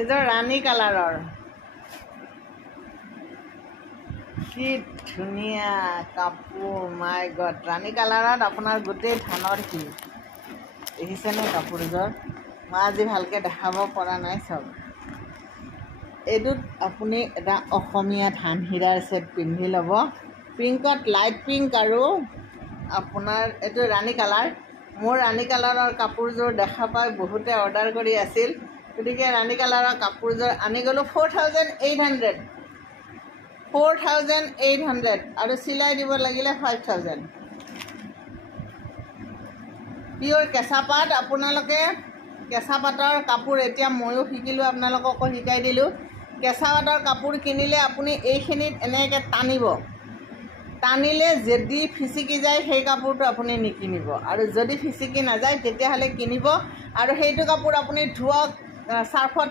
এইযোৰ ৰাণী কালাৰৰ, কি ধুনীয়া কাপোৰ, মাই গড। ৰাণী কালাৰত আপোনাৰ গোটেই ধানৰ কি দেখিছেনে কাপোৰযোৰ? মই আজি ভালকৈ দেখাব পৰা নাই। চব এইটোত আপুনি এটা অসমীয়া ধান হীৰাৰ ছেট পিন্ধি ল'ব, পিংকত, লাইট পিংক আৰু আপোনাৰ এইটো ৰাণী কালাৰ। মোৰ ৰাণী কালাৰৰ কাপোৰযোৰ দেখা পাই বহুতে অৰ্ডাৰ কৰি আছিল, গতিকে ৰাণী কালাৰৰ কাপোৰযোৰ আনি গ'লোঁ 4800, 4800 আৰু চিলাই দিব লাগিলে 5000। পিয়ৰ কেঁচা পাট। আপোনালোকে কেঁচা পাটৰ কাপোৰ, এতিয়া ময়ো শিকিলোঁ, আপোনালোককো শিকাই দিলোঁ। কেঁচা পাটৰ কাপোৰ কিনিলে আপুনি এইখিনিত এনেকৈ টানিব, টানিলে যদি ফিচিকি যায় সেই কাপোৰটো আপুনি নিকিনিব, আৰু যদি ফিচিকি নাযায় তেতিয়াহ'লে কিনিব। আৰু সেইটো কাপোৰ আপুনি ধুৱক, চাৰ্ফত